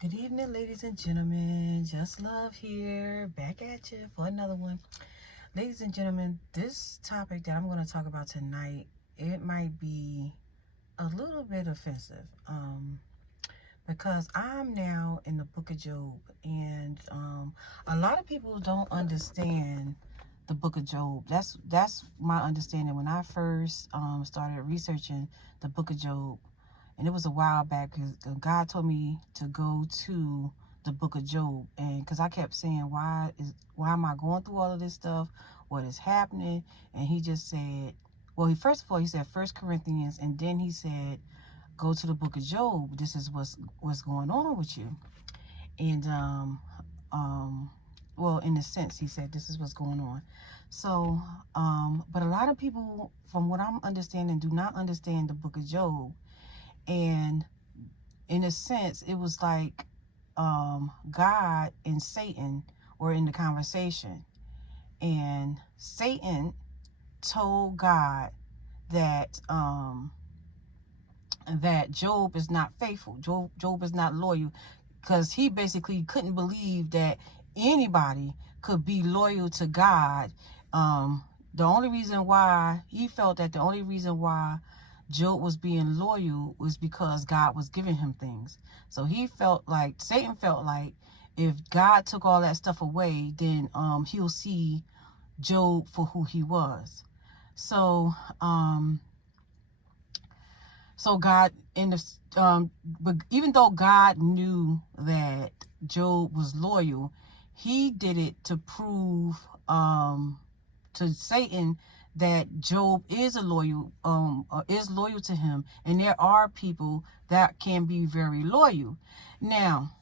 Good evening, ladies and gentlemen. Just Love here, back at you for another one. Ladies and gentlemen, this topic that I'm going to talk about tonight, it might be a little bit offensive, because I'm now in the book of Job, and a lot of people don't understand the book of Job. That's my understanding. When I first started researching the book of Job, and it was a while back, because God told me to go to the book of Job, and because I kept saying, why am I going through all of this stuff? What is happening? And he just said, well, first of all, he said First Corinthians, and then he said, go to the book of Job. This is what's going on with you. And well, in a sense, he said this is what's going on. So, but a lot of people, from what I'm understanding, do not understand the book of Job. And in a sense, it was like God and Satan were in the conversation, and Satan told God that that Job is not faithful. Job is not loyal, because he basically couldn't believe that anybody could be loyal to God. The only reason why he felt that the only reason why Job was being loyal was because God was giving him things. So he felt like, Satan felt like, if God took all that stuff away, then he'll see Job for who he was. So God, but even though God knew that Job was loyal, he did it to prove to Satan that Job is loyal to him, and there are people that can be very loyal. Now,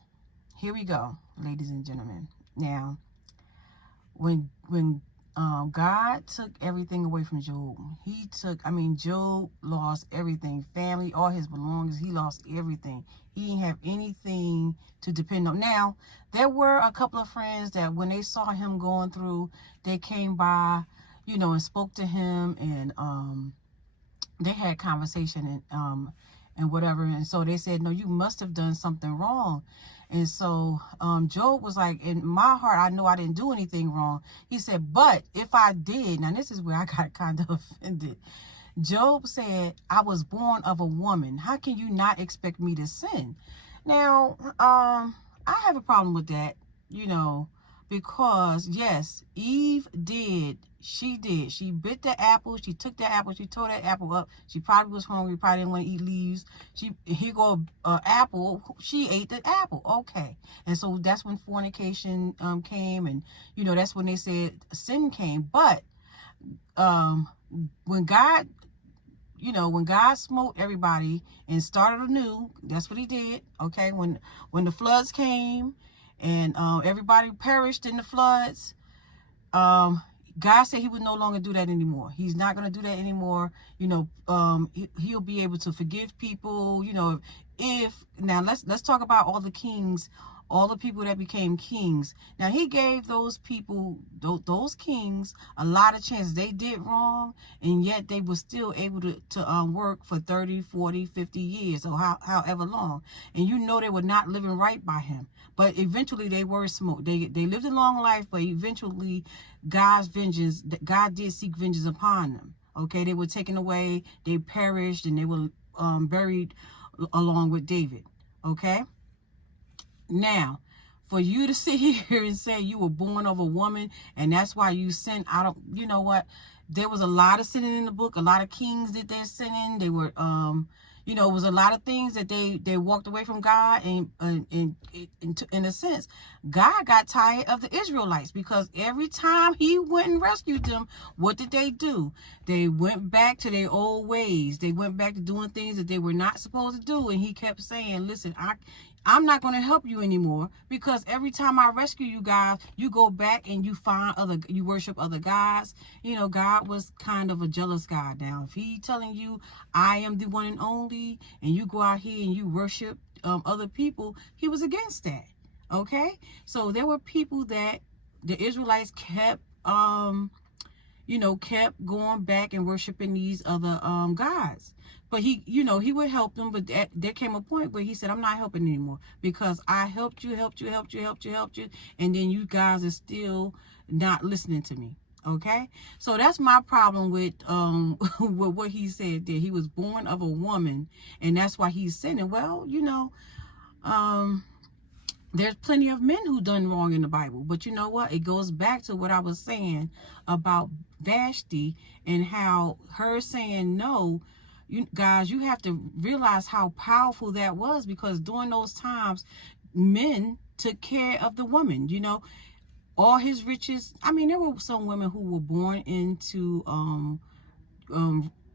here we go, ladies and gentlemen. Now, when God took everything away from Job, Job lost everything, family, all his belongings, he lost everything. He didn't have anything to depend on. Now, there were a couple of friends that when they saw him going through, they came by, and spoke to him, and they had conversation, and whatever. And so they said, no, you must have done something wrong. And so Job was like, in my heart, I know I didn't do anything wrong. He said, but if I did, now this is where I got kind of offended. Job said, I was born of a woman. How can you not expect me to sin? Now, I have a problem with that, because yes, Eve did. She did. She bit the apple. She took the apple. She tore that apple up. She probably was hungry. Probably didn't want to eat leaves. Here go apple. She ate the apple. Okay. And so that's when fornication came, and that's when they said sin came. But when God smote everybody and started anew, that's what he did. Okay. When the floods came, and everybody perished in the floods, God said he would no longer do that anymore. He's not going to do that anymore. He'll be able to forgive people. Now let's talk about all the kings, all the people that became kings. Now he gave those people, those kings, a lot of chances. They did wrong, and yet they were still able to work for 30, 40, 50 years, or however long. And they were not living right by him. But eventually they were smoked. They lived a long life, but eventually God did seek vengeance upon them. Okay, they were taken away, they perished, and they were buried along with David. Okay. Now, for you to sit here and say you were born of a woman and that's why you sinned, you know what? There was a lot of sinning in the book. A lot of kings did their sinning. They were, it was a lot of things that they walked away from God, and in a sense, God got tired of the Israelites, because every time he went and rescued them, what did they do? They went back to their old ways. They went back to doing things that they were not supposed to do, and he kept saying, listen, I'm not going to help you anymore, because every time I rescue you guys, you go back and you worship other gods. God was kind of a jealous God. Now, if he telling you, I am the one and only, and you go out here and you worship other people, he was against that. Okay. So there were people that the Israelites kept kept going back and worshiping these other gods. But he, you know, he would help them. But there came a point where he said, I'm not helping anymore because I helped you. And then you guys are still not listening to me. Okay. So that's my problem with, with what he said there. He was born of a woman and that's why he's sinning. Well, you know, there's plenty of men who done wrong in the Bible. But you know what? It goes back to what I was saying about Vashti and how her saying no. You guys, you have to realize how powerful that was, because during those times, men took care of the woman. You know, all his riches. I mean, there were some women who were born into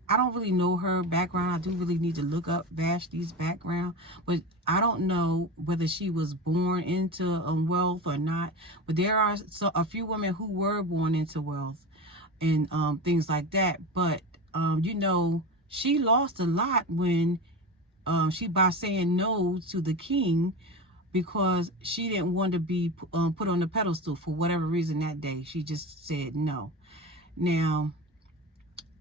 I don't really know her background. I do really need to look up Vashti's background, but I don't know whether she was born into wealth or not. But there are a few women who were born into wealth and things like that. But you know, she lost a lot when by saying no to the king, because she didn't want to be put on the pedestal for whatever reason that day. She just said no. Now,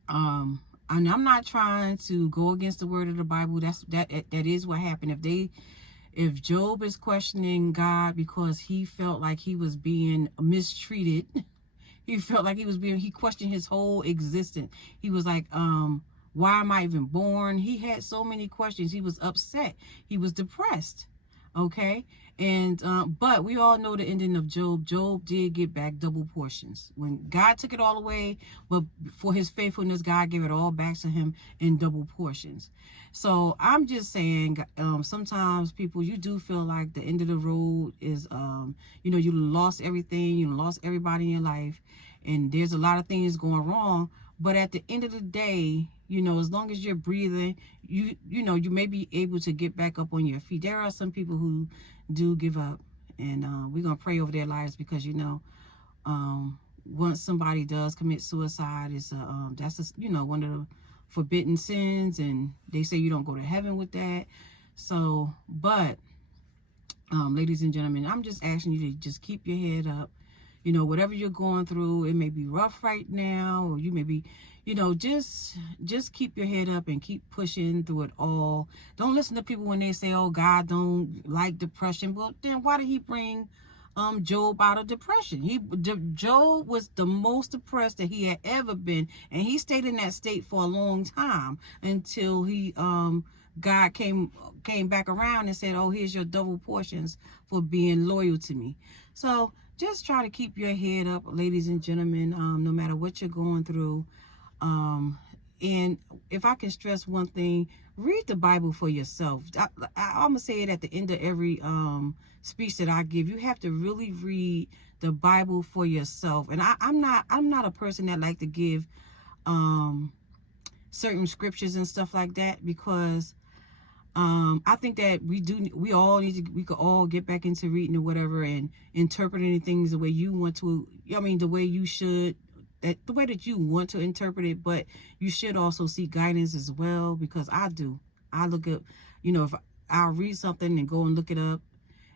and I'm not trying to go against the word of the Bible. That is what happened. If Job is questioning God because he felt like he was being mistreated, he questioned his whole existence. He was like, why am I even born? He had so many questions. He was upset. He was depressed. Okay. And but we all know the ending of Job. Job did get back double portions when God took it all away, but for his faithfulness, God gave it all back to him in double portions. So I'm just saying, sometimes people, you do feel like the end of the road is, you know, you lost everything, you lost everybody in your life, and there's a lot of things going wrong. But at the end of the day, you know, as long as you're breathing, you know, you may be able to get back up on your feet. There are some people who do give up, and we're going to pray over their lives, because, you know, once somebody does commit suicide, it's that's you know, one of the forbidden sins, and they say you don't go to heaven with that. So, but ladies and gentlemen, I'm just asking you to just keep your head up. You know, whatever you're going through, it may be rough right now, or you may be, you know, just keep your head up and keep pushing through it all. Don't listen to people when they say, oh, God don't like depression. Well, then why did he bring Job out of depression? Job was the most depressed that he had ever been, and he stayed in that state for a long time until he God came back around and said, oh, here's your double portions for being loyal to me. So just try to keep your head up, ladies and gentlemen, no matter what you're going through. And if I can stress one thing, read the Bible for yourself. I'm going to say it at the end of every speech that I give. You have to really read the Bible for yourself. And I'm not a person that like to give certain scriptures and stuff like that, because I think that we could all get back into reading or whatever and interpreting things the way you want to. I mean, the way you should, the way that you want to interpret it, but you should also seek guidance as well, because I look up, you know, if I'll read something and go and look it up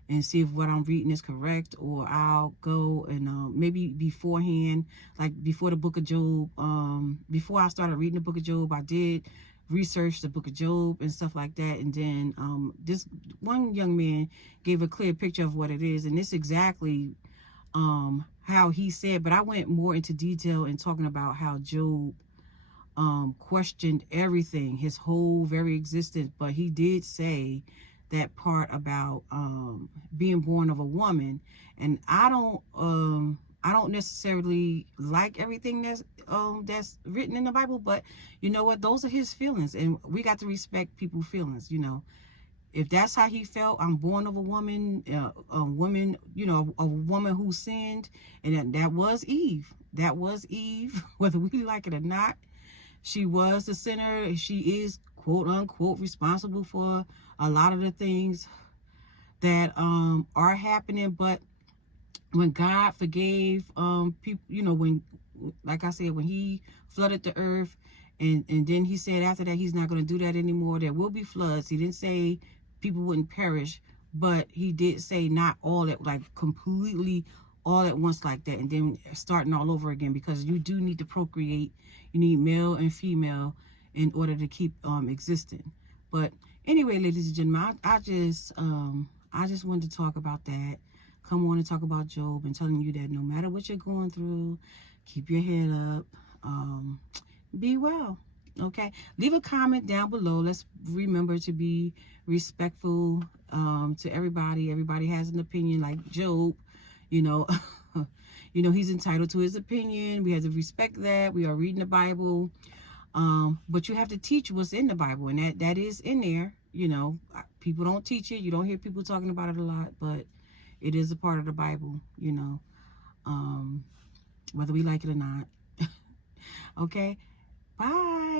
and see if what I'm reading is correct, or I'll go and maybe beforehand, like before the book of Job, before I started reading the book of Job, I did research the book of Job and stuff like that. And then this one young man gave a clear picture of what it is, and it's exactly how he said, but I went more into detail in talking about how Job questioned everything, his whole very existence. But he did say that part about being born of a woman, and I don't necessarily like everything that's written in the Bible, but you know what? Those are his feelings, and we got to respect people's feelings. You know, if that's how he felt, I'm born of a woman, you know, a woman who sinned, and that was Eve. That was Eve, whether we like it or not. She was the sinner. She is, quote unquote, responsible for a lot of the things that are happening. But when God forgave people, you know, when, like I said, when he flooded the earth, and then he said after that he's not going to do that anymore. There will be floods. He didn't say people wouldn't perish, but he did say not all at, like, completely all at once like that, and then starting all over again, because you do need to procreate. You need male and female, in order to keep existing. But anyway, ladies and gentlemen, I just wanted to talk about that. Come on and talk about Job and telling you that no matter what you're going through, keep your head up. Be well. Okay, leave a comment down below. Let's remember to be respectful to everybody. Everybody has an opinion, like Job, you know. You know, he's entitled to his opinion. We have to respect that. We are reading the Bible, but you have to teach what's in the Bible, and that is in there. You know, people don't teach it. You don't hear people talking about it a lot, but it is a part of the Bible, you know, whether we like it or not. Okay, bye.